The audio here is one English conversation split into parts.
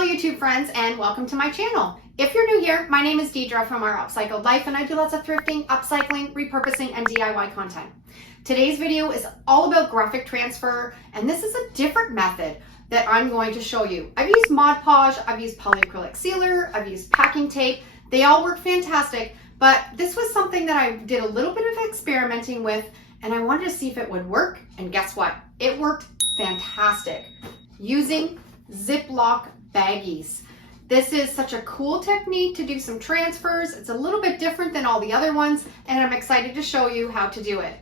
Hello YouTube friends and welcome to my channel. If you're new here, my name is Deidre from Our Upcycled Life and I do lots of thrifting, upcycling, repurposing, and DIY content. Today's video is all about graphic transfer, and this is a different method that I'm going to show you. I've used Mod Podge, I've used polyacrylic sealer, I've used packing tape. They all work fantastic, but this was something that I did a little bit of experimenting with and I wanted to see if it would work, and guess what? It worked fantastic using Ziploc baggies. This is such a cool technique to do some transfers. It's a little bit different than all the other ones, and I'm excited to show you how to do it.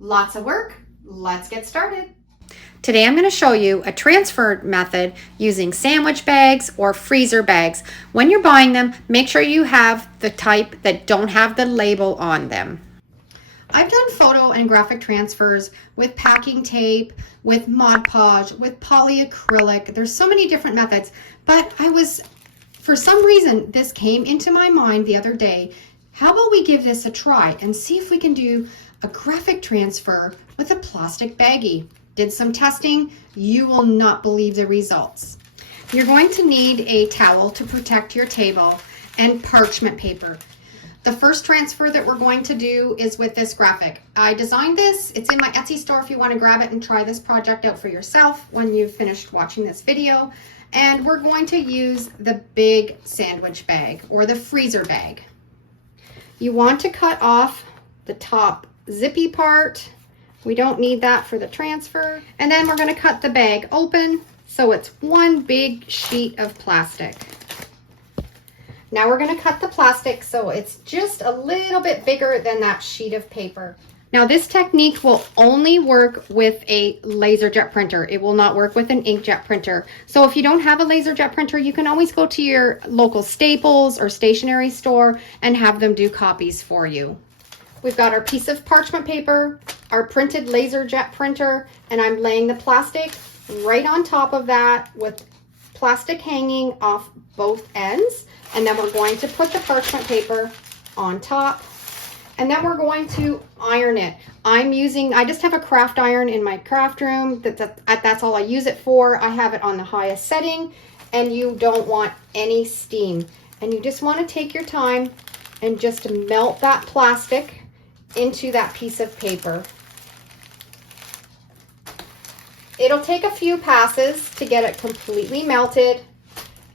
Lots of work. Let's get started. Today I'm going to show you a transfer method using sandwich bags or freezer bags. When you're buying them, make sure you have the type that don't have the label on them. I've done photo and graphic transfers with packing tape, with Mod Podge, with polyacrylic. There's so many different methods, but for some reason, this came into my mind the other day. How about we give this a try and see if we can do a graphic transfer with a plastic baggie? Did some testing. You will not believe the results. You're going to need a towel to protect your table and parchment paper. The first transfer that we're going to do is with this graphic. I designed this. It's in my Etsy store if you want to grab it and try this project out for yourself when you've finished watching this video. And we're going to use the big sandwich bag or the freezer bag. You want to cut off the top zippy part. We don't need that for the transfer. And then we're going to cut the bag open so it's one big sheet of plastic. Now we're going to cut the plastic so it's just a little bit bigger than that sheet of paper. Now this technique will only work with a LaserJet printer. It will not work with an inkjet printer. So if you don't have a LaserJet printer, you can always go to your local Staples or stationery store and have them do copies for you. We've got our piece of parchment paper, our printed LaserJet printer, and I'm laying the plastic right on top of that with plastic hanging off both ends. And then we're going to put the parchment paper on top, and then we're going to iron it. I just have a craft iron in my craft room. That's all I use it for. I have it on the highest setting, and you don't want any steam. And you just want to take your time and just melt that plastic into that piece of paper. It'll take a few passes to get it completely melted.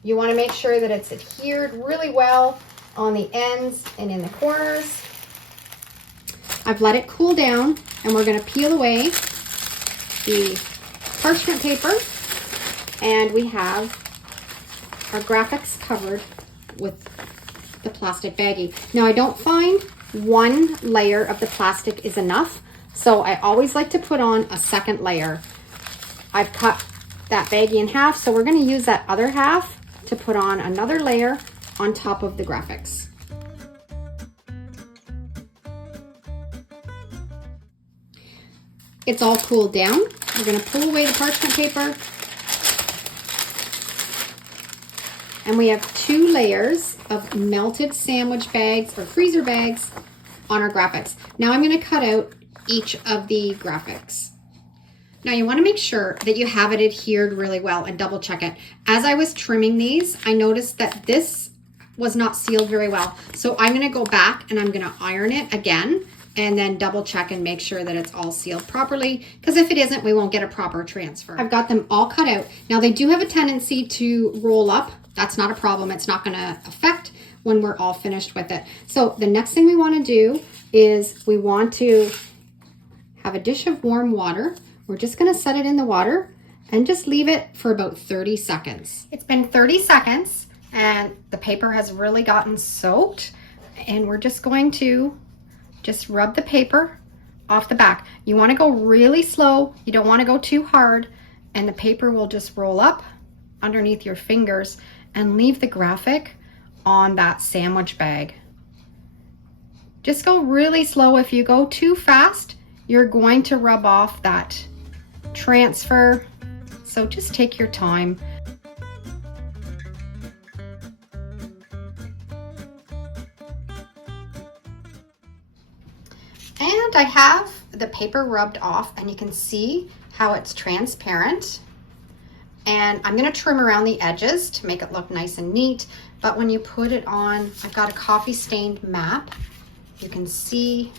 You want to make sure that it's adhered really well on the ends and in the corners. I've let it cool down, and we're going to peel away the parchment paper, and we have our graphics covered with the plastic baggie. Now I don't find one layer of the plastic is enough, so I always like to put on a second layer. I've cut that baggie in half, so we're going to use that other half to put on another layer on top of the graphics. It's all cooled down. We're going to pull away the parchment paper, and we have 2 layers of melted sandwich bags or freezer bags on our graphics. Now I'm going to cut out each of the graphics. Now you want to make sure that you have it adhered really well and double check it. As I was trimming these, I noticed that this was not sealed very well. So I'm going to go back and I'm going to iron it again and then double check and make sure that it's all sealed properly, because if it isn't, we won't get a proper transfer. I've got them all cut out. Now they do have a tendency to roll up. That's not a problem. It's not going to affect when we're all finished with it. So the next thing we want to do is we want to have a dish of warm water. We're just going to set it in the water and just leave it for about 30 seconds. It's been 30 seconds and the paper has really gotten soaked, and we're just going to rub the paper off the back. You want to go really slow. You don't want to go too hard, and the paper will just roll up underneath your fingers and leave the graphic on that sandwich bag. Just go really slow. If you go too fast, you're going to rub off that transfer, so just take your time. And I have the paper rubbed off, and you can see how it's transparent. and I'm gonna trim around the edges to make it look nice and neat. But when you put it on, I've got a coffee stained map. You can see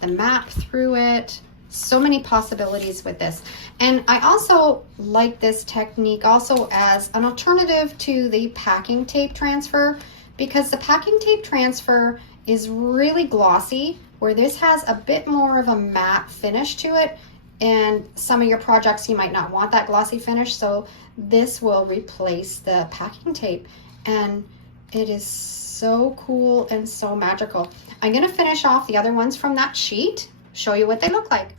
the map through it. So many possibilities with this. And I also like this technique also as an alternative to the packing tape transfer, because the packing tape transfer is really glossy, where this has a bit more of a matte finish to it. And some of your projects, you might not want that glossy finish, so this will replace the packing tape. And it is so cool and so magical. I'm gonna finish off the other ones from that sheet, show you what they look like.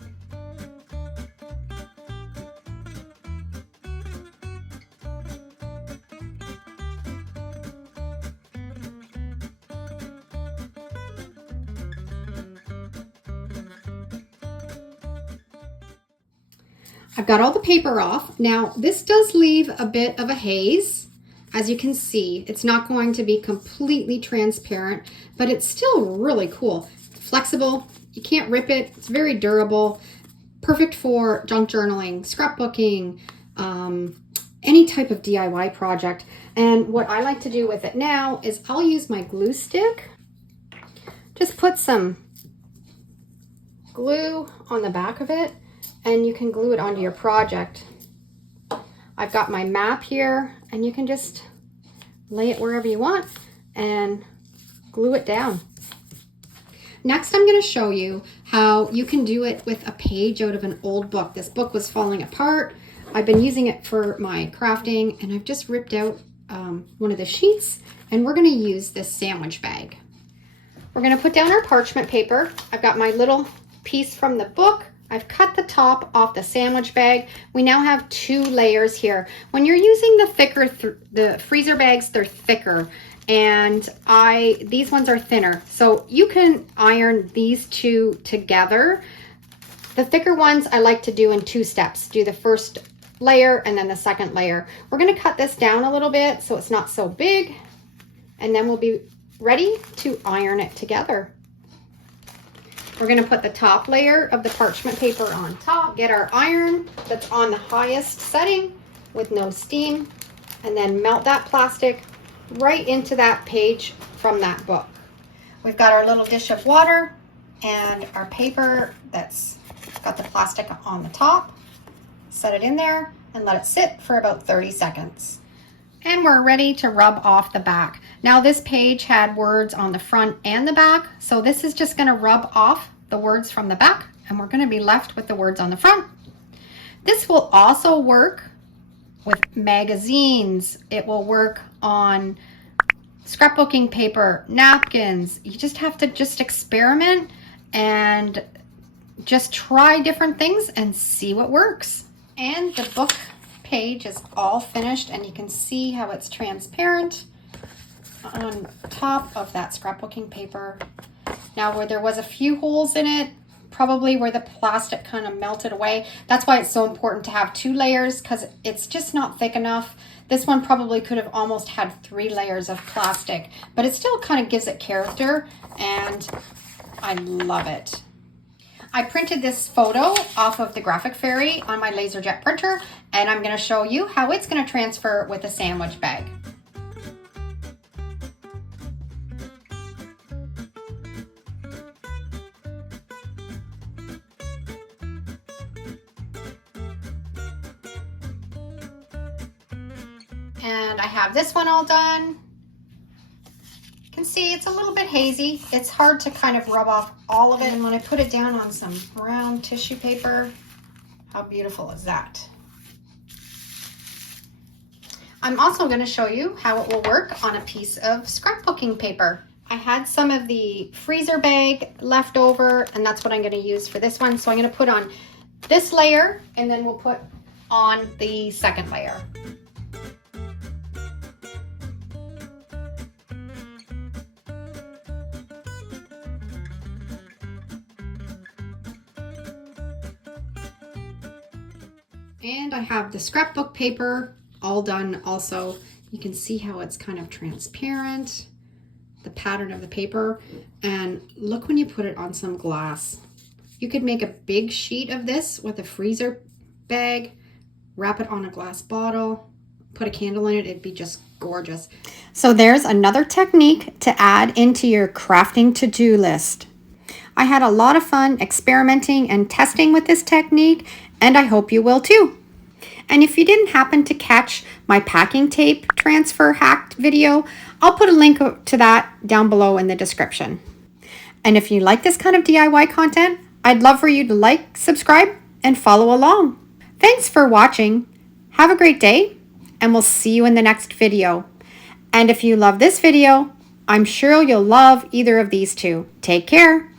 I've got all the paper off. Now, this does leave a bit of a haze. As you can see, it's not going to be completely transparent, but it's still really cool. Flexible, you can't rip it, it's very durable, perfect for junk journaling, scrapbooking, any type of DIY project. And what I like to do with it now is I'll use my glue stick. Just put some glue on the back of it, and you can glue it onto your project. I've got my map here, and you can just lay it wherever you want and glue it down. Next, I'm going to show you how you can do it with a page out of an old book. This book was falling apart. I've been using it for my crafting, and I've just ripped out one of the sheets, and we're going to use this sandwich bag. We're going to put down our parchment paper. I've got my little piece from the book. I've cut the top off the sandwich bag. We now have 2 layers here. When you're using the thicker, the freezer bags, they're thicker, and these ones are thinner. So you can iron these 2 together. The thicker ones I like to do in 2 steps. Do the first layer and then the second layer. We're gonna cut this down a little bit so it's not so big, and then we'll be ready to iron it together. We're going to put the top layer of the parchment paper on top, get our iron that's on the highest setting with no steam, and then melt that plastic right into that page from that book. We've got our little dish of water and our paper that's got the plastic on the top. Set it in there and let it sit for about 30 seconds. And we're ready to rub off the back. Now this page had words on the front and the back, so this is just going to rub off the words from the back, and we're going to be left with the words on the front. This will also work with magazines. It will work on scrapbooking paper, napkins. You just have to experiment and just try different things and see what works. And the book page is all finished, and you can see how it's transparent on top of that scrapbooking paper. Now, where there was a few holes in it, probably where the plastic kind of melted away. That's why it's so important to have 2 layers, because it's just not thick enough. This one probably could have almost had 3 layers of plastic, but it still kind of gives it character, and I love it. I printed this photo off of the Graphic Fairy on my LaserJet printer, and I'm going to show you how it's going to transfer with a sandwich bag. And I have this one all done. You can see it's a little bit hazy. It's hard to kind of rub off all of it. And when I put it down on some brown tissue paper, how beautiful is that? I'm also going to show you how it will work on a piece of scrapbooking paper. I had some of the freezer bag left over, and that's what I'm going to use for this one. So I'm going to put on this layer, and then we'll put on the second layer. And I have the scrapbook paper all done also. You can see how it's kind of transparent, the pattern of the paper. And look when you put it on some glass. You could make a big sheet of this with a freezer bag, wrap it on a glass bottle, put a candle in it, it'd be just gorgeous. So there's another technique to add into your crafting to-do list. I had a lot of fun experimenting and testing with this technique, and I hope you will too. And if you didn't happen to catch my packing tape transfer hacked video, I'll put a link to that down below in the description. And if you like this kind of DIY content, I'd love for you to like, subscribe, and follow along. Thanks for watching. Have a great day, and we'll see you in the next video. And if you love this video, I'm sure you'll love either of these two. Take care.